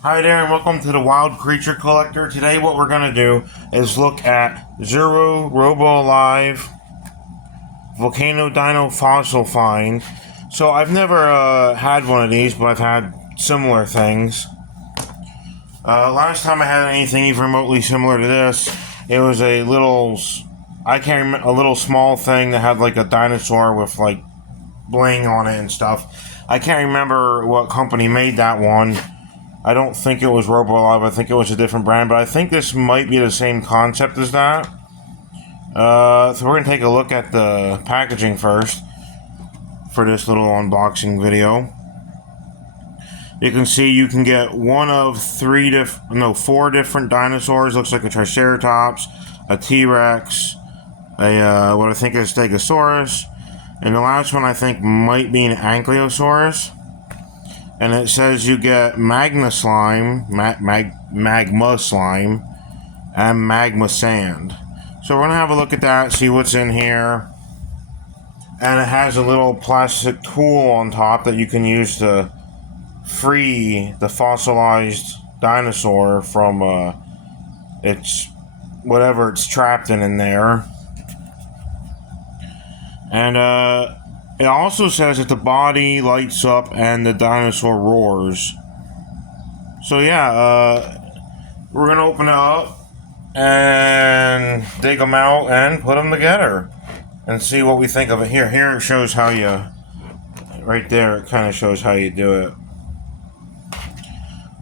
Hi there and welcome to the Wild Creature Collector. Today what we're going to do is look at Zuru, Robo Alive, Volcano Dino Fossil Find. So I've never had one of these, but I've had similar things. Last time I had anything even remotely similar to this, it was a little, I can't remember, a little small thing that had like a dinosaur with like bling on it and stuff. I can't remember what company made that one. I don't think it was Robo Alive. I think it was a different brand, but I think this might be the same concept as that. So we're going to take a look at the packaging first for this little unboxing video. You can see you can get one of four different dinosaurs. Looks like a Triceratops, a T-Rex, a what I think is a Stegosaurus, and the last one I think might be an Ankylosaurus. And it says you get magma slime, magma slime, and magma sand. So we're going to have a look at that, see what's in here. And it has a little plastic tool on top that you can use to free the fossilized dinosaur from its whatever it's trapped in there. And it also says that the body lights up and the dinosaur roars. So yeah, we're going to open it up and dig them out and put them together and see what we think of it. Here it shows how you, right there, it kind of shows how you do it.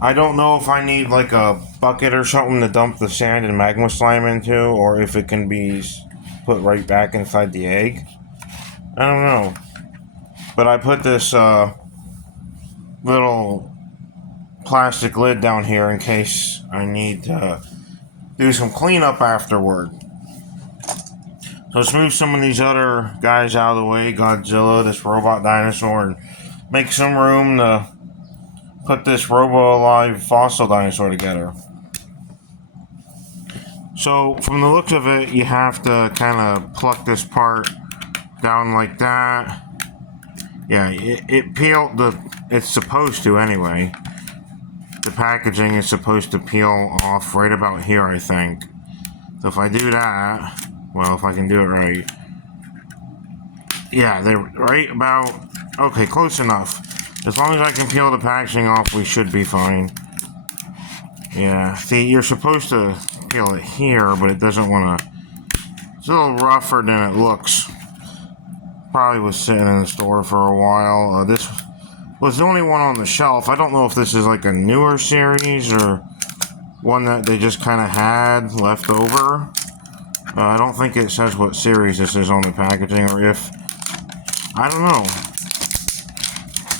I don't know if I need like a bucket or something to dump the sand and magma slime into, or if it can be put right back inside the egg. I don't know. But I put this little plastic lid down here in case I need to do some cleanup afterward. So let's move some of these other guys out of the way. Godzilla, this robot dinosaur, and make some room to put this Robo Alive fossil dinosaur together. So from the looks of it, you have to kind of pluck this part down like that. Yeah, it peeled it's supposed to anyway. The packaging is supposed to peel off right about here, I think. So if I do that, well, if I can do it right. Yeah, they're right about, okay, close enough. As long as I can peel the packaging off, we should be fine. Yeah, see, you're supposed to peel it here, but it doesn't want to, it's a little rougher than it looks. Probably was sitting in the store for a while. This was the only one on the shelf. I don't know if this is like a newer series or one that they just kind of had left over. I don't think it says what series this is on the packaging, or if, I don't know.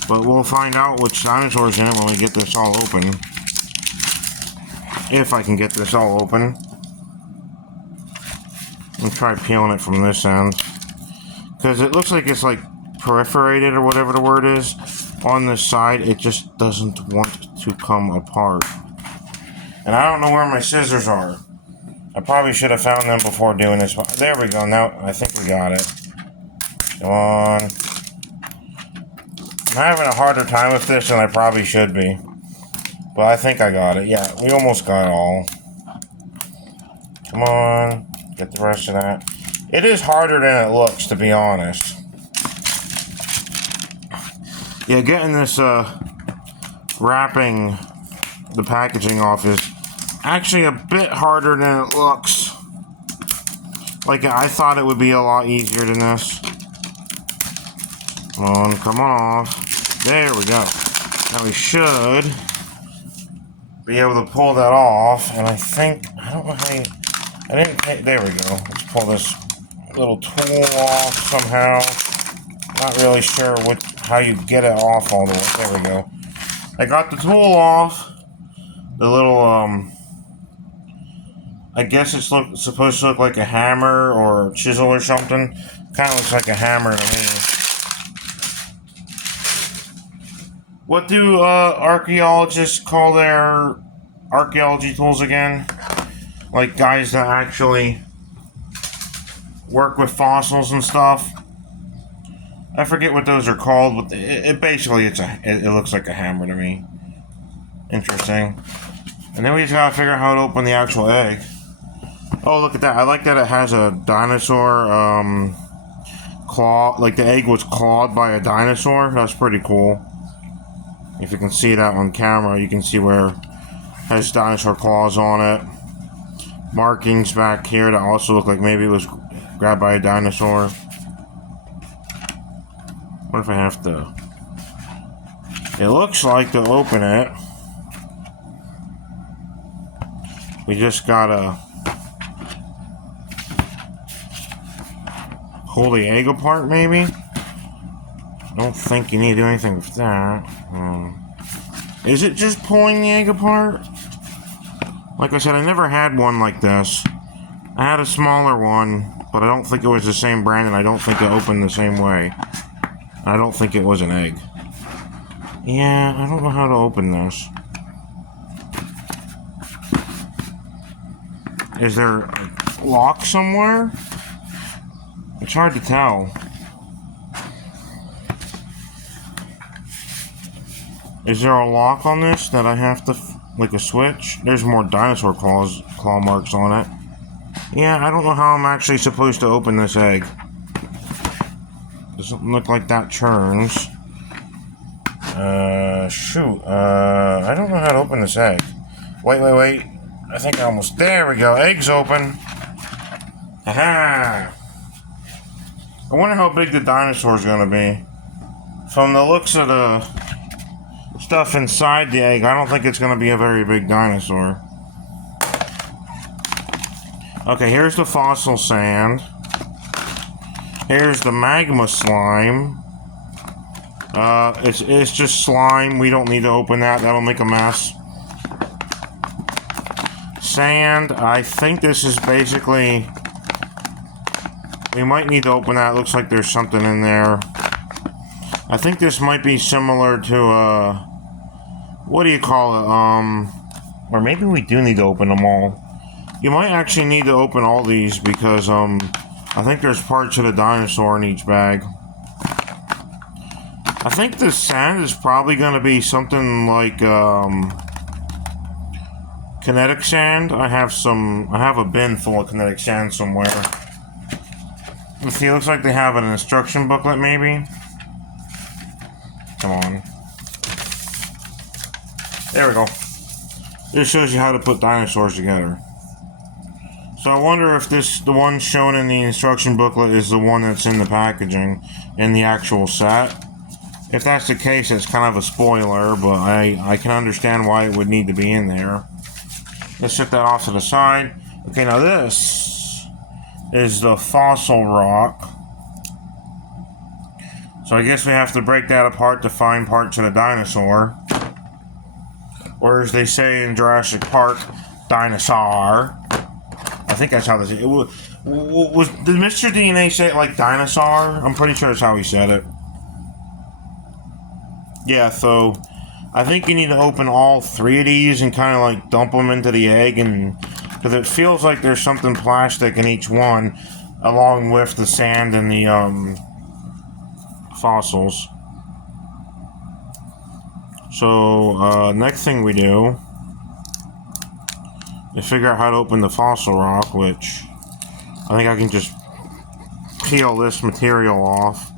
But we'll find out which dinosaur's in it when we get this all open. If I can get this all open. I'll try peeling it from this end. Because it looks like it's like perforated or whatever the word is on this side. It just doesn't want to come apart. And I don't know where my scissors are. I probably should have found them before doing this. There we go. Now I think we got it. Come on. I'm having a harder time with this than I probably should be. But I think I got it. Yeah, we almost got it all. Come on. Get the rest of that. It is harder than it looks, to be honest. Yeah, getting this wrapping the packaging off is actually a bit harder than it looks. Like, I thought it would be a lot easier than this. Come on off. There we go. Now we should be able to pull that off, and I think, I don't know how you, I didn't take, there we go. Let's pull this little tool off somehow. Not really sure how you get it off all the way. There we go. I got the tool off. The little I guess it's supposed to look like a hammer or chisel or something. Kind of looks like a hammer to me. What do archaeologists call their archaeology tools again? Like guys that actually work with fossils and stuff. I forget what those are called, but it basically it looks like a hammer to me. Interesting. And then we just gotta figure out how to open the actual egg. Oh, look at that. I like that it has a dinosaur, claw. Like the egg was clawed by a dinosaur. That's pretty cool. If you can see that on camera, you can see where it has dinosaur claws on it. Markings back here that also look like maybe it was grabbed by a dinosaur. What if I have to... It looks like to open it, we just gotta pull the egg apart, maybe? I don't think you need to do anything with that. Is it just pulling the egg apart? Like I said, I never had one like this. I had a smaller one, but I don't think it was the same brand, and I don't think it opened the same way. I don't think it was an egg. Yeah, I don't know how to open this. Is there a lock somewhere? It's hard to tell. Is there a lock on this that I have to, like a switch? There's more dinosaur claw marks on it. Yeah, I don't know how I'm actually supposed to open this egg. Doesn't look like that turns. Shoot. I don't know how to open this egg. Wait. I think I almost... There we go. Egg's open. Aha! I wonder how big the dinosaur's gonna be. From the looks of the stuff inside the egg, I don't think it's gonna be a very big dinosaur. Okay, here's the fossil sand. Here's the magma slime. It's just slime. We don't need to open that. That'll make a mess. Sand. I think this is basically... We might need to open that. Looks like there's something in there. I think this might be similar to, what do you call it? Or maybe we do need to open them all. You might actually need to open all these because, I think there's parts of the dinosaur in each bag. I think the sand is probably going to be something like, kinetic sand. I have a bin full of kinetic sand somewhere. Let's see, it looks like they have an instruction booklet, maybe. Come on. There we go. This shows you how to put dinosaurs together. So I wonder if the one shown in the instruction booklet is the one that's in the packaging in the actual set. If that's the case, it's kind of a spoiler, but I can understand why it would need to be in there. Let's set that off to the side. Okay, now this is the fossil rock. So I guess we have to break that apart to find parts of the dinosaur. Or as they say in Jurassic Park, dinosaur. I think that's how this is. Did Mr. DNA say it like dinosaur? I'm pretty sure that's how he said it. Yeah, so I think you need to open all three of these and kind of like dump them into the egg, and because it feels like there's something plastic in each one, along with the sand and the fossils. So next thing we do is figure out how to open the fossil rock, which I think I can just peel this material off,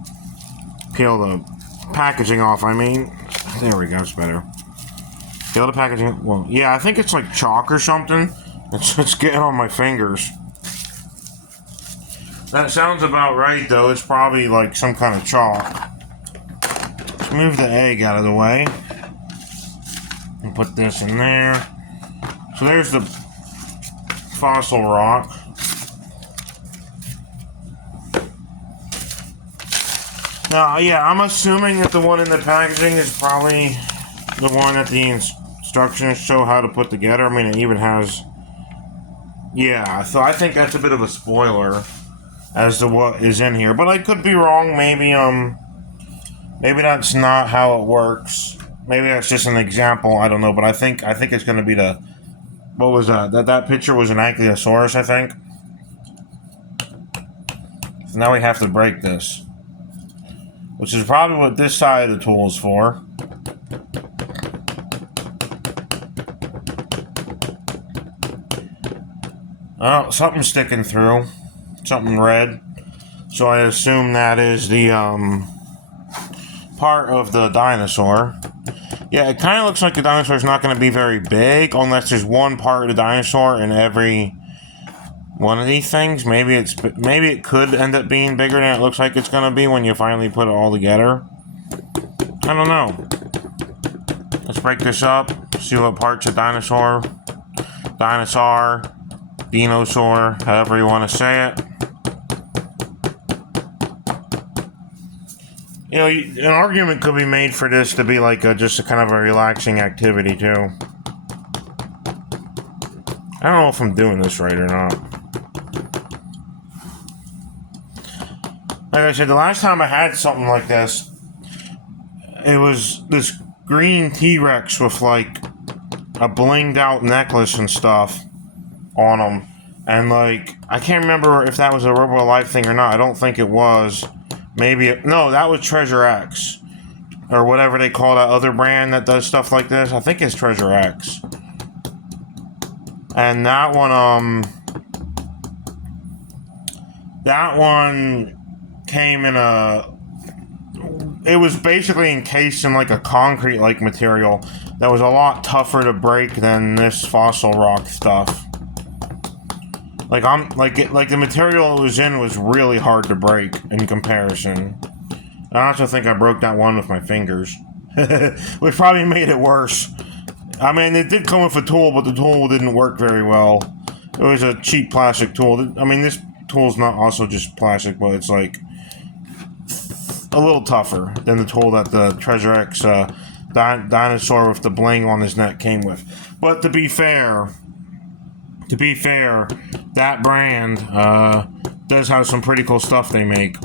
peel the packaging off. I mean, there we go. It's better. Peel the packaging. Well, yeah, I think it's like chalk or something. It's getting on my fingers. That sounds about right, though. It's probably like some kind of chalk. Let's move the egg out of the way and put this in there. So there's the fossil rock. Now, yeah, I'm assuming that the one in the packaging is probably the one that the instructions show how to put together. I mean, it even has... Yeah, so I think that's a bit of a spoiler as to what is in here. But I could be wrong. Maybe that's not how it works. Maybe that's just an example. I don't know. But I think it's going to be the... What was that? That picture was an Ankylosaurus, I think. So now we have to break this. Which is probably what this side of the tool is for. Oh, something's sticking through. Something red. So I assume that is the, part of the dinosaur. Yeah, it kind of looks like the dinosaur's not going to be very big unless there's one part of the dinosaur in every one of these things. Maybe it could end up being bigger than it looks like it's going to be when you finally put it all together. I don't know. Let's break this up. See what parts of dinosaur, dinosaur, however you want to say it. You know, an argument could be made for this to be like just a kind of a relaxing activity too. I don't know if I'm doing this right or not. Like I said, the last time I had something like this, it was this green T-Rex with like a blinged out necklace and stuff on them. And like, I can't remember if that was a Robo Life thing or not. I don't think it was. No, that was Treasure X. Or whatever they call that other brand that does stuff like this. I think it's Treasure X. And that one came in it was basically encased in like a concrete-like material that was a lot tougher to break than this fossil rock stuff. Like the material it was in was really hard to break in comparison. I also think I broke that one with my fingers, which probably made it worse. I mean, it did come with a tool, but the tool didn't work very well. It was a cheap plastic tool. I mean, this tool's not also just plastic, but it's like a little tougher than the tool that the Treasure X dinosaur with the bling on his neck came with. But to be fair, that brand does have some pretty cool stuff they make.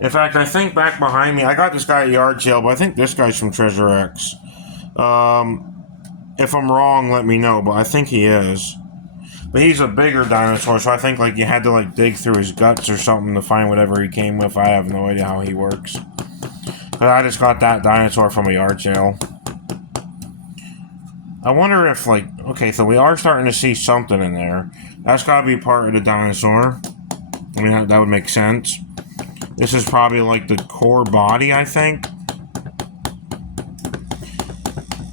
In fact, I think back behind me, I got this guy at yard sale, but I think this guy's from Treasure X. If I'm wrong, let me know, but I think he is. But he's a bigger dinosaur, so I think like you had to like dig through his guts or something to find whatever he came with. I have no idea how he works. But I just got that dinosaur from a yard sale. I wonder if like, okay, so we are starting to see something in there. That's gotta be part of the dinosaur. I mean, that would make sense. This is probably like the core body, I think.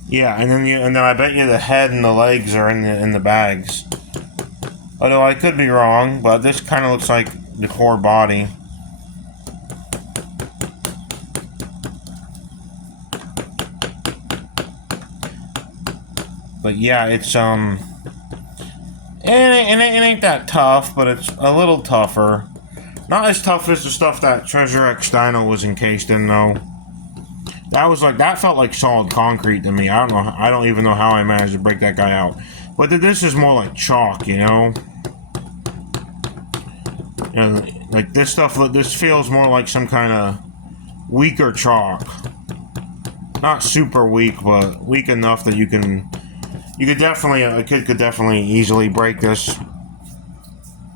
Yeah, and then I bet you the head and the legs are in the bags. Although I could be wrong, but this kind of looks like the core body. But yeah, it's it ain't that tough, but it's a little tougher. Not as tough as the stuff that Treasure X Dino was encased in, though. That felt like solid concrete to me. I don't even know how I managed to break that guy out. But this is more like chalk, you know? And like this feels more like some kind of weaker chalk. Not super weak, but weak enough that a kid could definitely easily break this.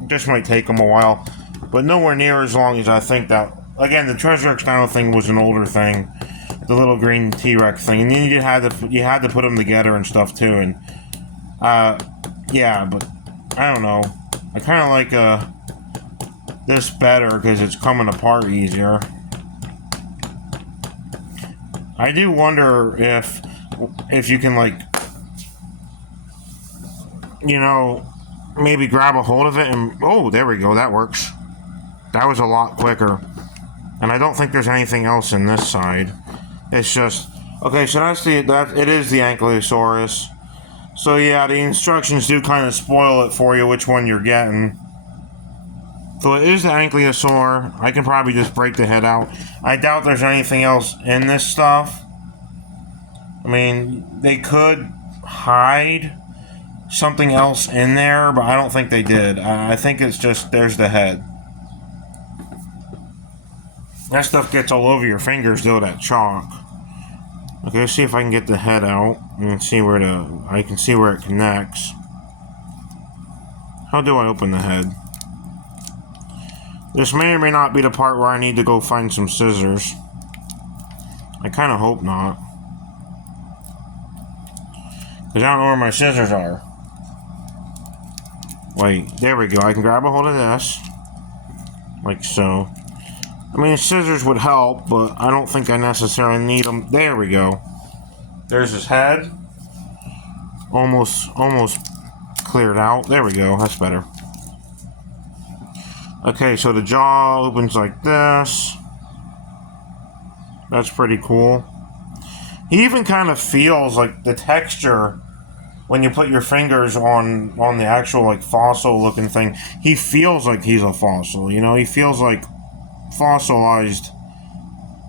This might take them a while, but nowhere near as long as I think that. Again, the Treasure X Dino thing was an older thing. The little green T-Rex thing, and then you had to put them together and stuff too, and yeah, but I don't know. I kind of like this better because it's coming apart easier. I do wonder if you can like, you know, maybe grab a hold of it and oh, there we go. That works. That was a lot quicker, and I don't think there's anything else in this side. It's just, okay, so it is the Ankylosaurus. So yeah, the instructions do kind of spoil it for you which one you're getting. So it is the Ankylosaur. I can probably just break the head out. I doubt there's anything else in this stuff. I mean, they could hide something else in there, but I don't think they did. I think it's just, there's the head. That stuff gets all over your fingers, though, that chalk. Okay, let's see if I can get the head out and see I can see where it connects. How do I open the head? This may or may not be the part where I need to go find some scissors. I kind of hope not. Because I don't know where my scissors are. Wait, there we go. I can grab a hold of this. Like so. I mean, scissors would help, but I don't think I necessarily need them. There we go. There's his head. Almost cleared out. There we go. That's better. Okay, so the jaw opens like this. That's pretty cool. He even kind of feels like the texture when you put your fingers on the actual like fossil looking thing. He feels like he's a fossil, you know? He feels like fossilized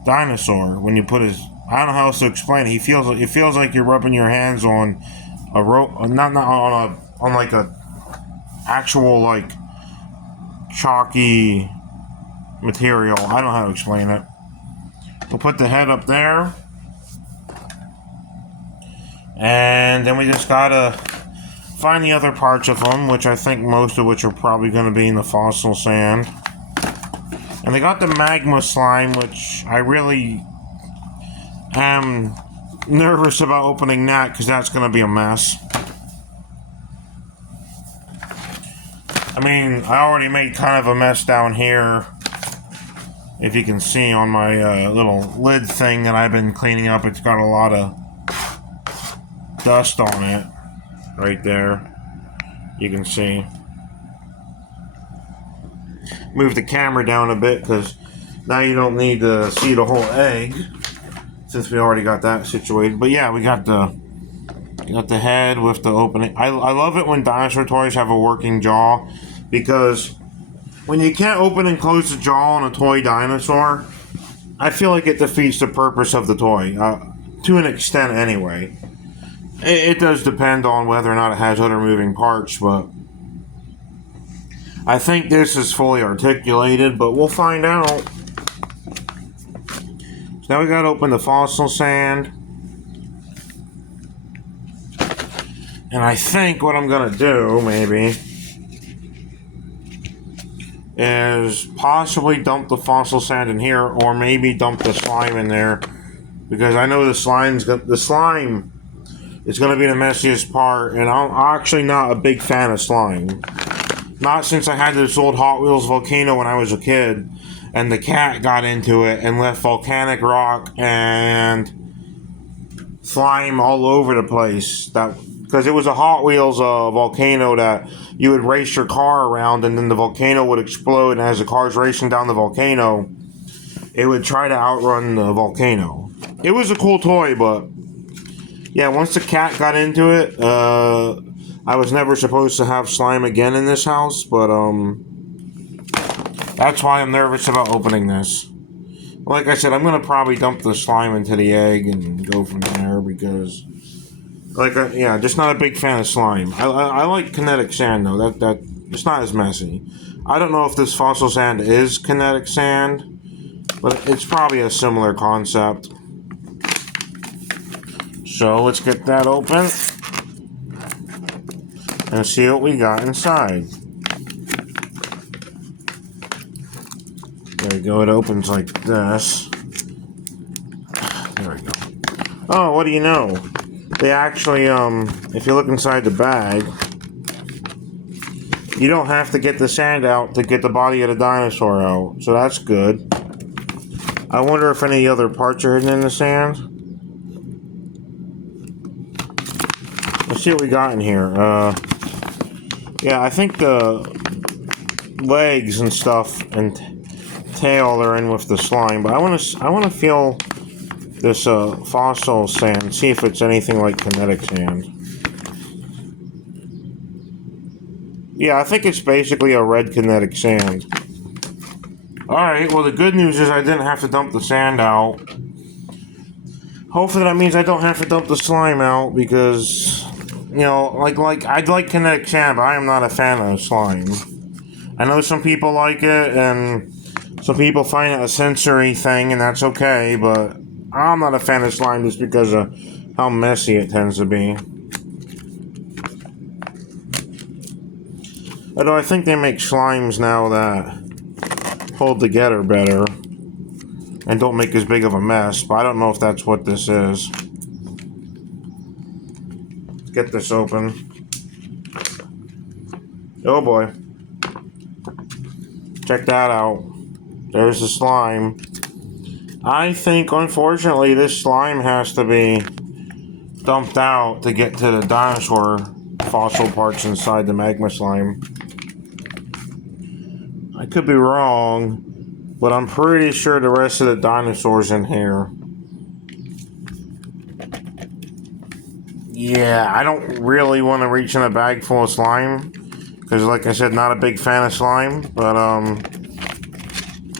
dinosaur when you put his, I don't know how else to explain it. It feels like you're rubbing your hands on a not on like a actual like chalky material. I don't know how to explain it. We'll put the head up there. And then we just gotta find the other parts of them, which I think most of which are probably going to be in the fossil sand. And they got the magma slime, which I really am nervous about opening that, because that's going to be a mess. I mean, I already made kind of a mess down here. If you can see on my little lid thing that I've been cleaning up, it's got a lot of dust on it. Right there. You can see. Move the camera down a bit, because now you don't need to see the whole egg, since we already got that situated. But yeah, we got the head with the opening. I love it when dinosaur toys have a working jaw, because when you can't open and close the jaw on a toy dinosaur, I feel like it defeats the purpose of the toy, to an extent anyway. It does depend on whether or not it has other moving parts, but I think this is fully articulated, but we'll find out. So now we gotta open the fossil sand. And I think what I'm gonna do, maybe, is possibly dump the fossil sand in here, or maybe dump the slime in there, because I know the slime is going to be the messiest part, and I'm actually not a big fan of slime. Not since I had this old Hot Wheels Volcano when I was a kid, and the cat got into it and left volcanic rock and slime all over the place. Because it was a Hot Wheels Volcano that you would race your car around, and then the volcano would explode, and as the car's racing down the volcano, it would try to outrun the volcano. It was a cool toy, but yeah, once the cat got into it, I was never supposed to have slime again in this house, but that's why I'm nervous about opening this. Like I said, I'm going to probably dump the slime into the egg and go from there, because yeah, just not a big fan of slime. I like kinetic sand, though. That it's not as messy. I don't know if this fossil sand is kinetic sand, but it's probably a similar concept. So let's get that open and see what we got inside. There we go. It opens like this. There we go. Oh, what do you know? They actually, if you look inside the bag, you don't have to get the sand out to get the body of the dinosaur out. So that's good. I wonder if any other parts are hidden in the sand. Let's see what we got in here. Yeah, I think the legs and stuff and tail are in with the slime, but I want to feel this fossil sand, see if it's anything like kinetic sand. Yeah, I think it's basically a red kinetic sand. Alright, well the good news is I didn't have to dump the sand out. Hopefully that means I don't have to dump the slime out, because, you know, like I'd like kinetic sand, but I am not a fan of slime. I know some people like it, and some people find it a sensory thing, and that's okay, but I'm not a fan of slime just because of how messy it tends to be. Although I think they make slimes now that hold together better and don't make as big of a mess, but I don't know if that's what this is. Let's get this open. Oh boy. Check that out. There's the slime. I think, unfortunately, this slime has to be dumped out to get to the dinosaur fossil parts inside the magma slime. I could be wrong, but I'm pretty sure the rest of the dinosaurs in here. Yeah, I don't really want to reach in a bag full of slime, because like I said, not a big fan of slime, but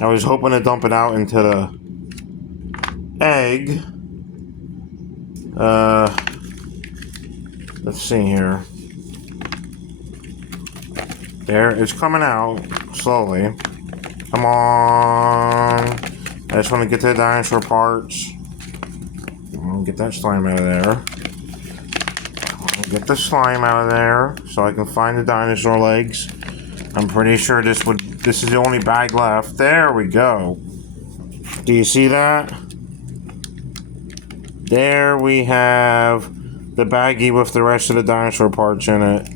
I was hoping to dump it out into the egg. Let's see here. There, it's coming out slowly. Come on. I just want to get to the dinosaur parts. Get that slime out of there. Get the slime out of there so I can find the dinosaur legs. I'm pretty sure this is the only bag left. There we go. Do you see that? There we have the baggie with the rest of the dinosaur parts in it.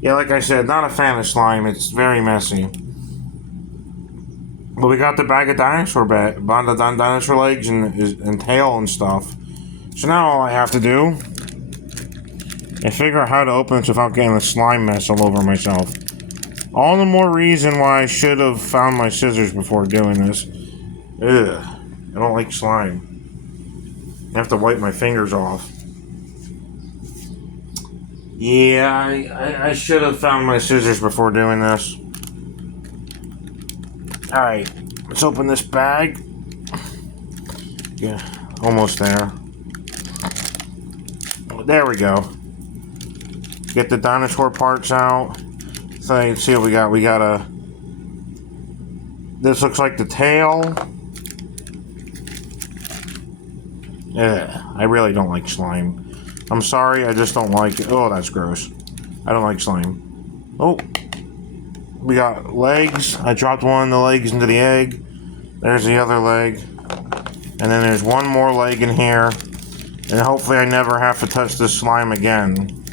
Yeah, like I said, not a fan of slime. It's very messy. But we got the bag of dinosaur dinosaur legs and tail and stuff. So now all I have to do is figure out how to open this without getting a slime mess all over myself. All the more reason why I should have found my scissors before doing this. Ugh, I don't like slime. I have to wipe my fingers off. Yeah, I should have found my scissors before doing this. Alright, let's open this bag. Yeah, almost there. There we go. Get the dinosaur parts out. So you can see what we got. We got a... This looks like the tail. I really don't like slime. I'm sorry, I just don't like it. Oh, that's gross. I don't like slime. Oh. We got legs. I dropped one of the legs into the egg. There's the other leg. And then there's one more leg in here. And hopefully I never have to touch this slime again.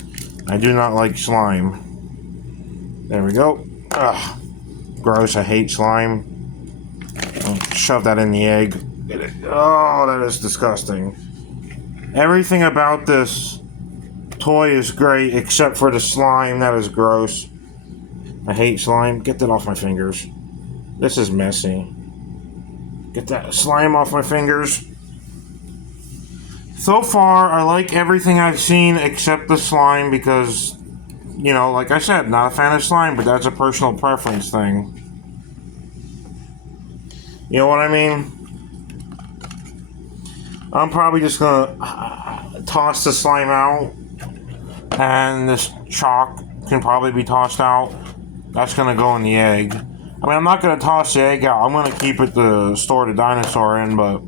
I do not like slime. There we go. Ugh. Gross, I hate slime. I'll shove that in the egg. Oh, that is disgusting. Everything about this toy is great except for the slime. That is gross. I hate slime. Get that off my fingers. This is messy. Get that slime off my fingers. So far, I like everything I've seen except the slime because, you know, like I said, not a fan of slime, but that's a personal preference thing. You know what I mean? I'm probably just gonna toss the slime out, and this chalk can probably be tossed out. That's gonna go in the egg. I mean, I'm not gonna toss the egg out. I'm gonna keep it to store the dinosaur in, but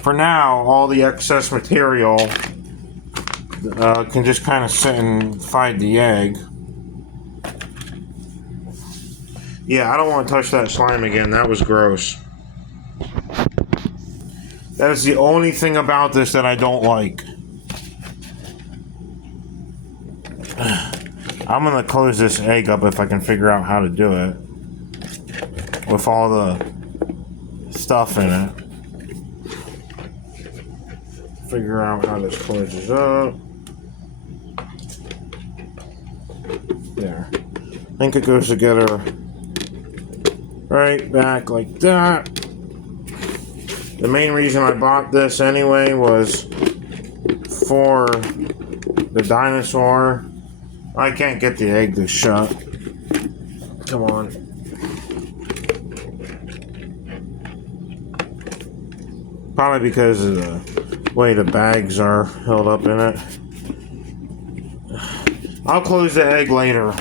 for now, all the excess material can just kind of sit inside the egg. Yeah, I don't want to touch that slime again. That was gross. That is the only thing about this that I don't like. I'm gonna close this egg up if I can figure out how to do it. With all the stuff in it. Figure out how this closes up. There. I think it goes together right back like that. The main reason I bought this anyway was for the dinosaur. I can't get the egg to shut. Come on. Probably because of the way the bags are held up in it. I'll close the egg later.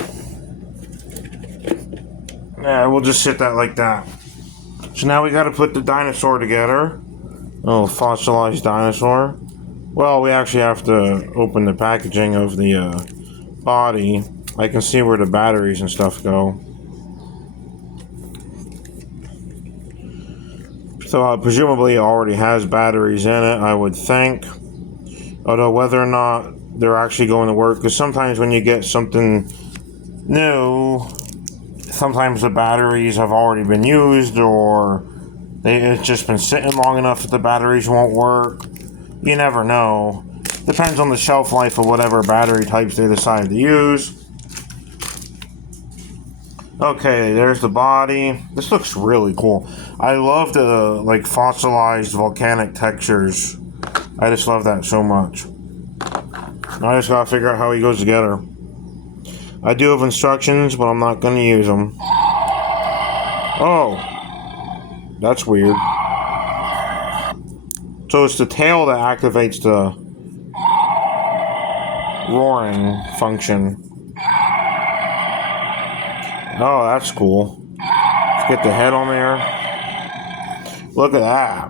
Yeah, we'll just sit that like that. So now we gotta put the dinosaur together. Oh, fossilized dinosaur. Well, we actually have to open the packaging of the body. I can see where the batteries and stuff go. So presumably it already has batteries in it, I would think. Although whether or not they're actually going to work. Because sometimes when you get something new, sometimes the batteries have already been used, or it's just been sitting long enough that the batteries won't work. You never know. Depends on the shelf life of whatever battery types they decide to use. Okay, there's the body. This looks really cool. I love the like fossilized volcanic textures. I just love that so much. I just gotta figure out how he goes together. I do have instructions, but I'm not gonna use them. Oh, that's weird. So it's the tail that activates the roaring function. Oh, that's cool. Let's get the head on there. Look at that.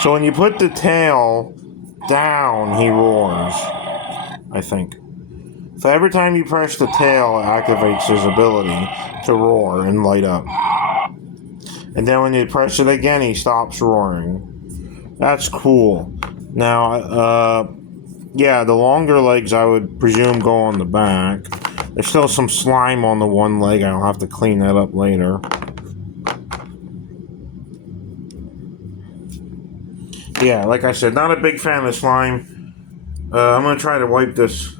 So when you put the tail down, he roars, I think. So every time you press the tail, it activates his ability to roar and light up. And then when you press it again, he stops roaring. That's cool. Now, yeah, the longer legs I would presume go on the back. There's still some slime on the one leg. I'll have to clean that up later. Yeah, like I said, not a big fan of slime. I'm going to try to wipe this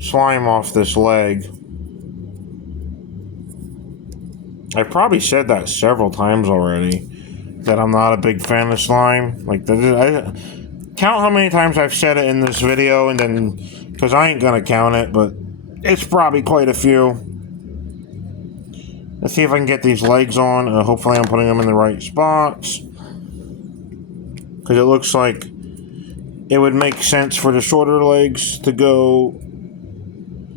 slime off this leg. I've probably said that several times already, that I'm not a big fan of slime. Like, I count how many times I've said it in this video, and then, because I ain't going to count it, but it's probably quite a few. Let's see if I can get these legs on. Hopefully I'm putting them in the right spots. Because it looks like it would make sense for the shorter legs to go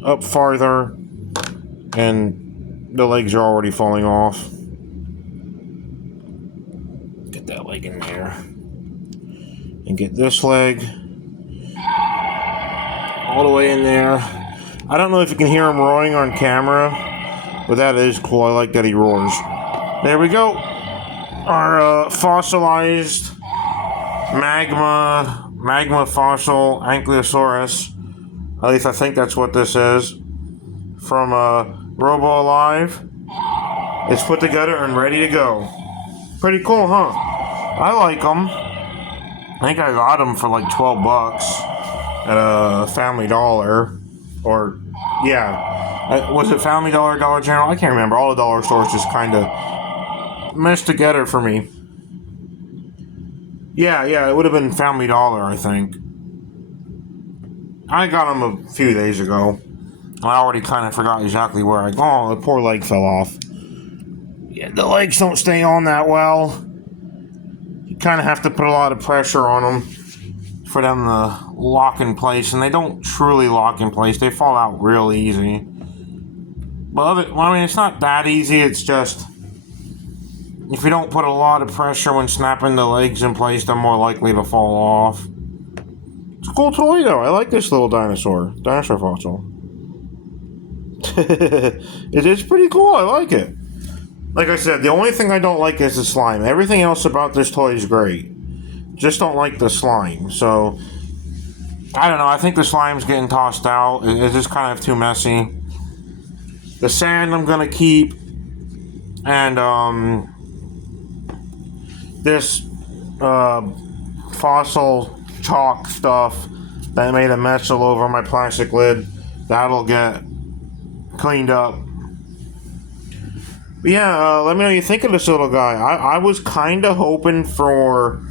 up farther. And the legs are already falling off. Get that leg in there. And get this leg all the way in there. I don't know if you can hear him roaring on camera, but that is cool. I like that he roars. There we go. Our fossilized magma fossil Ankylosaurus. At least I think that's what this is. From Robo Alive. It's put together and ready to go. Pretty cool, huh? I like them. I think I got them for like $12 at a Family Dollar. Or, yeah. Was it Family Dollar, Dollar General? I can't remember. All the dollar stores just kind of meshed together for me. Yeah, it would have been Family Dollar, I think. I got them a few days ago. I already kind of forgot exactly where oh, the poor leg fell off. Yeah, the legs don't stay on that well. You kind of have to put a lot of pressure on them for them to lock in place, and they don't truly lock in place. They fall out real easy. But I mean, it's not that easy. It's just if you don't put a lot of pressure when snapping the legs in place, they're more likely to fall off. It's a cool toy, though. I like this little dinosaur fossil. It is pretty cool. I like it. Like I said, the only thing I don't like is the slime. Everything else about this toy is great. Just don't like the slime. So, I don't know. I think the slime's getting tossed out. It's just kind of too messy. The sand I'm going to keep. And, this, fossil chalk stuff that made a mess all over my plastic lid. That'll get cleaned up. But yeah, let me know what you think of this little guy. I was kind of hoping for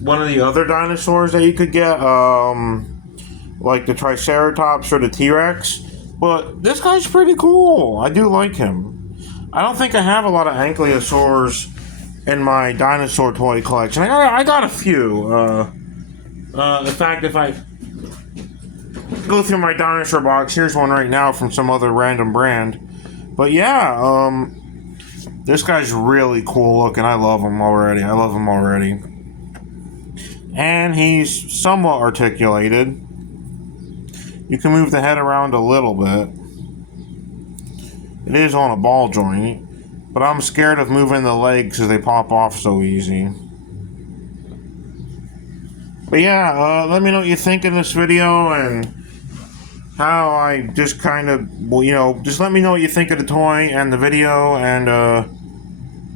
one of the other dinosaurs that you could get, like the Triceratops or the T-Rex. But this guy's pretty cool. I do like him. I don't think I have a lot of ankylosaurs in my dinosaur toy collection. I got a few. In fact, if I go through my dinosaur box, here's one right now from some other random brand. But yeah, this guy's really cool looking. I love him already. And he's somewhat articulated. You can move the head around a little bit. It is on a ball joint, but I'm scared of moving the legs because they pop off so easy. But yeah, let me know what you think of this video and how I just kind of, well, just let me know what you think of the toy and the video, and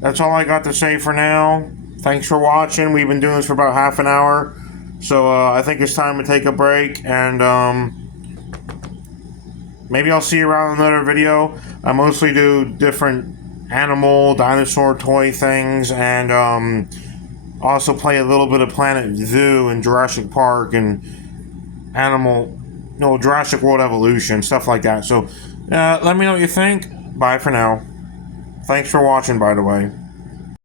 that's all I got to say for now. Thanks for watching. We've been doing this for about half an hour, so I think it's time to take a break, and maybe I'll see you around in another video. I mostly do different animal, dinosaur toy things, and also play a little bit of Planet Zoo and Jurassic Park and Jurassic World Evolution, stuff like that. So let me know what you think. Bye for now. Thanks for watching, by the way.